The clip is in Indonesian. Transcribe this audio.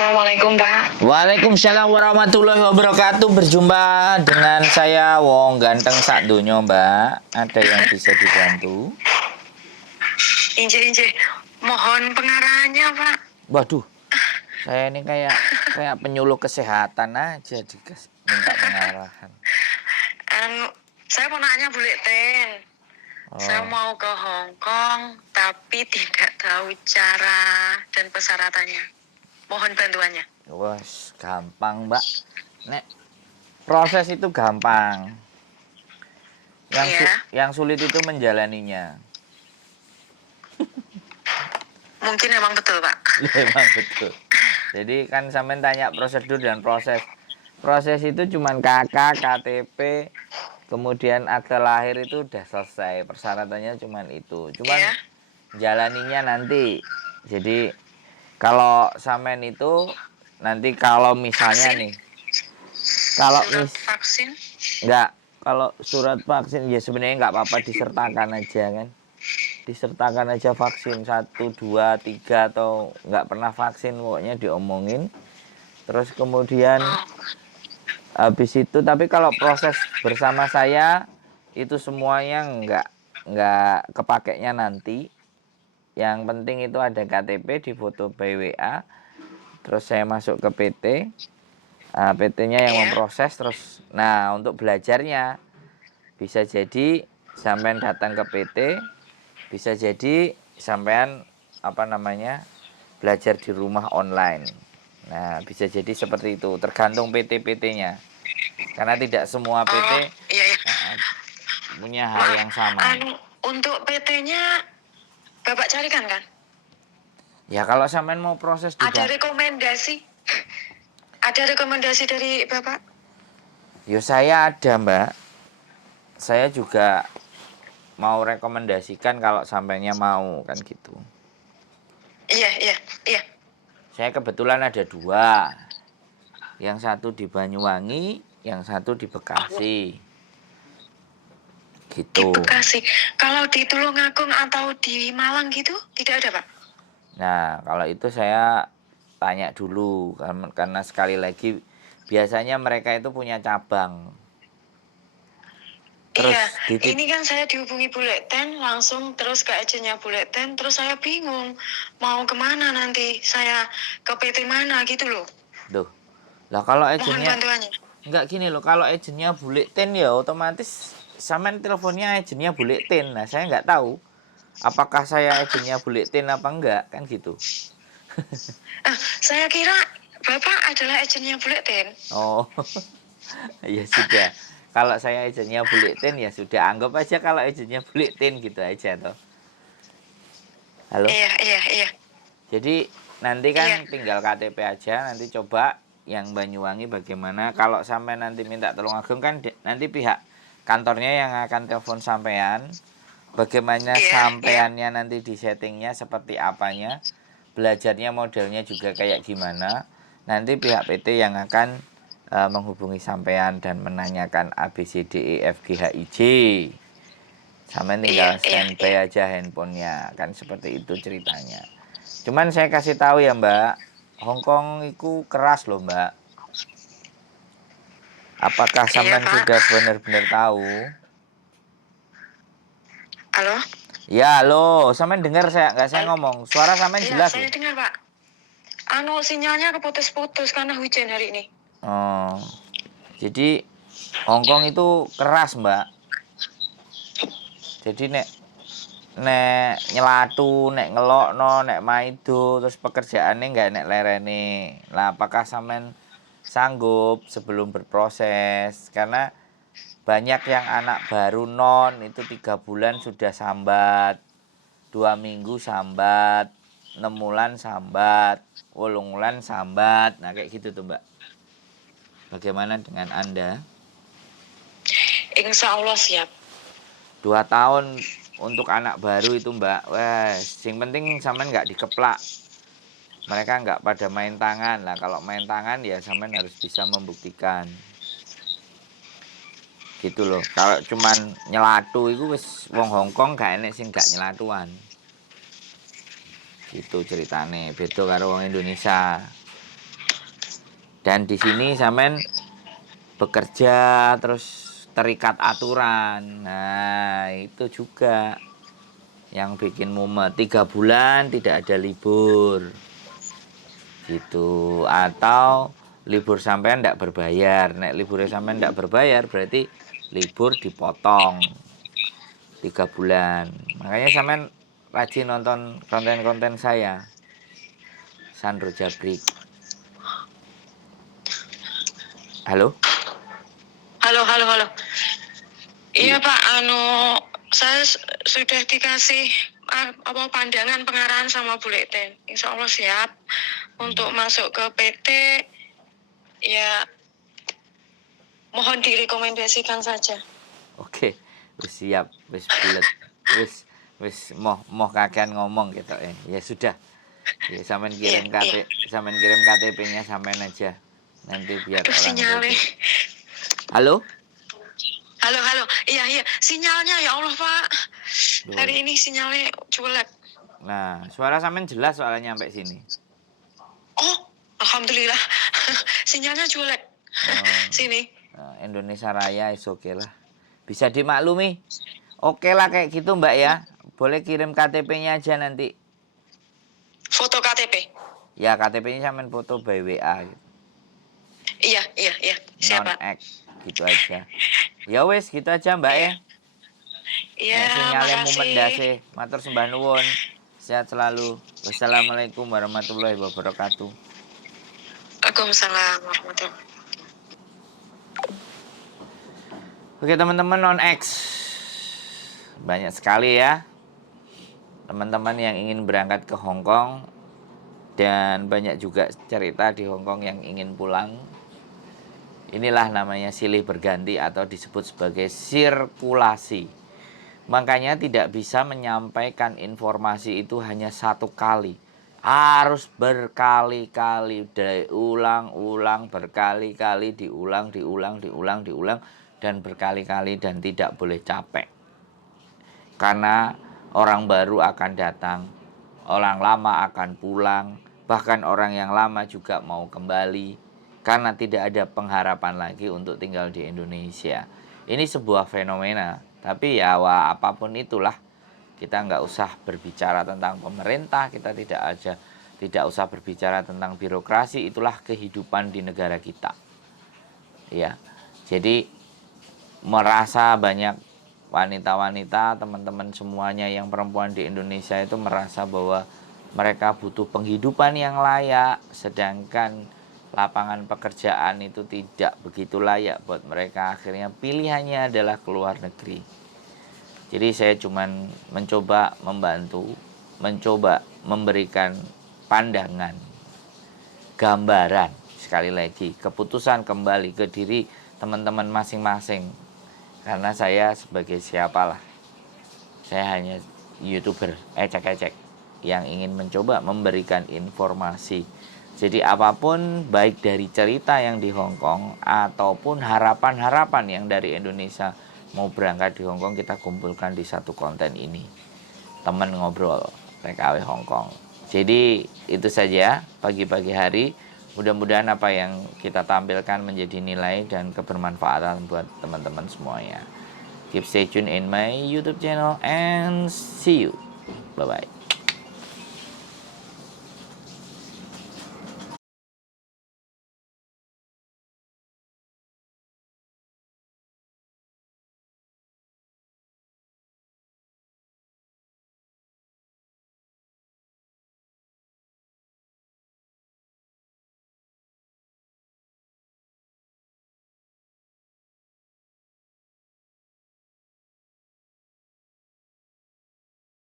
Assalamualaikum Pak. Waalaikumsalam warahmatullahi wabarakatuh. Berjumpa dengan saya Wong Ganteng sak donya, Mbak. Ada yang bisa dibantu? Inje, mohon pengarahannya Pak. Waduh, saya ini kayak penyuluh kesehatan aja minta pengarahan. Saya mau nanya Bu Ten. Saya mau ke Hong Kong, tapi tidak tahu cara dan persyaratannya. Mohon bantuannya. Wes, gampang, Mbak. Nek proses itu gampang. Yang sulit itu menjalaninya. Mungkin emang betul, Pak. Emang betul. Jadi kan sampean tanya prosedur dan proses. Proses itu cuman KK, KTP, kemudian akte lahir itu udah selesai. Persyaratannya cuman itu. Cuman jalaninya nanti. Jadi kalau sampean itu nanti kalau misalnya vaksin? Nih, kalau vaksin? Enggak, kalau surat vaksin ya sebenarnya nggak apa-apa disertakan aja kan. Disertakan aja vaksin 1, 2, 3 atau nggak pernah vaksin pokoknya diomongin. Terus kemudian habis itu, tapi kalau proses bersama saya itu semuanya nggak kepakainya nanti. Yang penting itu ada KTP, di foto by WA. Terus saya masuk ke PT. PT-nya yang memproses. Terus nah untuk belajarnya bisa jadi sampean datang ke PT, bisa jadi sampean belajar di rumah online. Nah, bisa jadi seperti itu, tergantung PT-PT-nya. Karena tidak semua PT punya hal yang sama. Untuk PT-nya Bapak carikan kan? Ya kalau sampean mau proses ada rekomendasi? Ada rekomendasi dari Bapak? Yo saya ada, Mbak. Saya juga mau rekomendasikan kalau sampainya mau kan gitu. Iya. Saya kebetulan ada 2. Yang satu di Banyuwangi, yang satu di Bekasi. Gitu. Di Bekasi. Kalau di Tulungagung atau di Malang gitu tidak ada, Pak? Nah, kalau itu saya tanya dulu karena sekali lagi biasanya mereka itu punya cabang. Terus ini kan saya dihubungi Bu Ten langsung terus ke agennya Bu Ten, terus saya bingung mau kemana nanti, saya ke PT mana gitu loh. Duh, lah kalau agennya mohon bantuannya. Enggak gini loh, kalau agennya Bu Ten ya otomatis sampean teleponnya agennya Bu Ten. Nah saya nggak tahu apakah saya agennya Bu Ten apa enggak kan gitu. Saya kira Bapak adalah agennya Bu Ten. Oh, ya sudah. Kalau saya agennya Bu Ten ya sudah, anggap aja kalau agennya Bu Ten gitu aja toh. Halo? Iya. Jadi nanti kan tinggal KTP aja, nanti coba yang Banyuwangi bagaimana. Kalau sampai nanti minta Tulungagung kan nanti pihak kantornya yang akan telepon sampean. Bagaimana sampeannya nanti di settingnya seperti apanya, belajarnya modelnya juga kayak gimana. Nanti pihak PT yang akan menghubungi sampean dan menanyakan ABCDEFGHIJ. Sampean tinggal standby aja handphonenya, kan seperti itu ceritanya. Cuman saya kasih tahu ya Mbak, Hongkong itu keras loh Mbak. Apakah sampean sudah benar-benar tahu? Halo? Ya halo, sampean dengar nggak saya ngomong? Suara sampean jelas saya dengar Pak. Sinyalnya keputus-putus karena hujan hari ini. Oh, jadi Hongkong itu keras Mbak. Jadi nek nyelatu, nek ngelokno, nek maido, terus pekerjaannya nggak nek lerene. Lah apakah sampean sanggup sebelum berproses? Karena banyak yang anak baru non itu 3 bulan sudah sambat, 2 minggu sambat, 6 bulan sambat, 8 bulan sambat. Nah kayak gitu tuh Mbak. Bagaimana dengan Anda? Insya Allah siap. 2 tahun untuk anak baru itu Mbak, yang penting sampean nggak dikeplak. Mereka nggak pada main tangan lah. Kalau main tangan ya sampean harus bisa membuktikan. Gitu loh. Kalau cuman nyelatu itu wis wong Hongkong gak enek sing gak nyelatuan. Gitu ceritane. Beda karo wong Indonesia. Dan di sini sampean bekerja terus terikat aturan. Nah, itu juga yang bikin mumet. 3 bulan tidak ada libur. Gitu. Atau libur sampean tidak berbayar. Nek liburnya sampean tidak berbayar berarti libur dipotong 3 bulan. Makanya sampean rajin nonton konten-konten saya. Sandro Jabrik. Halo? Halo, halo, halo. Iya, Iya. Pak, saya sudah dikasih pandangan pengarahan sama Bu Leten. Insya Allah siap untuk masuk ke PT. Ya, mohon direkomendasikan saja. Oke, wis siap, wis bulet, wis moh kakean ngomong gitu ya sudah. Ya, sampean kirim Iya. sampean kirim KTP-nya sampean aja. Nanti biar Aduh, orang sinyalnya. PT. Halo? Halo, halo. Iya. Sinyalnya ya Allah, Pak. Duh. Hari ini sinyalnya jelek. Nah, suara sampean jelas soalnya sampai sini. Oh, alhamdulillah. Sinyalnya jelek. Sini. Nah, Indonesia Raya is oke lah. Bisa dimaklumi. Oke lah kayak gitu Mbak ya. Boleh kirim KTP-nya aja nanti. Foto KTP. Ya KTP-nya sampean foto by WA gitu. Iya. Siap, Pak. Non-ek gitu aja. Ya wes gitu aja Mbak ya. Iya, Sinyalnya makasih. mumendase. Matur sembah nuwun. Sehat selalu. Wassalamualaikum warahmatullahi wabarakatuh. Waalaikumsalam warahmatullahi. Oke teman-teman non-X. Banyak sekali ya teman-teman yang ingin berangkat ke Hong Kong. Dan banyak juga cerita di Hong Kong yang ingin pulang. Inilah namanya silih berganti atau disebut sebagai sirkulasi. Makanya tidak bisa menyampaikan informasi itu hanya satu kali. Harus berkali-kali, diulang-ulang, berkali-kali, diulang, dan berkali-kali dan tidak boleh capek. Karena orang baru akan datang, orang lama akan pulang, bahkan orang yang lama juga mau kembali. Karena tidak ada pengharapan lagi untuk tinggal di Indonesia. Ini sebuah fenomena. Tapi ya apapun itulah, kita nggak usah berbicara tentang pemerintah, kita tidak usah berbicara tentang birokrasi. Itulah kehidupan di negara kita. Ya, jadi merasa banyak wanita-wanita, teman-teman semuanya yang perempuan di Indonesia itu merasa bahwa mereka butuh penghidupan yang layak, sedangkan lapangan pekerjaan itu tidak begitu layak buat mereka. Akhirnya pilihannya adalah keluar negeri. Jadi saya cuman mencoba membantu, mencoba memberikan pandangan, gambaran. Sekali lagi, keputusan kembali ke diri teman-teman masing-masing. Karena saya sebagai siapalah, saya hanya YouTuber ecek-ecek yang ingin mencoba memberikan informasi. Jadi apapun baik dari cerita yang di Hong Kong ataupun harapan-harapan yang dari Indonesia mau berangkat di Hong Kong, kita kumpulkan di satu konten ini. Teman ngobrol TKW Hong Kong. Jadi itu saja pagi-pagi hari. Mudah-mudahan apa yang kita tampilkan menjadi nilai dan kebermanfaatan buat teman-teman semuanya. Keep stay tune in my YouTube channel and see you. Bye-bye.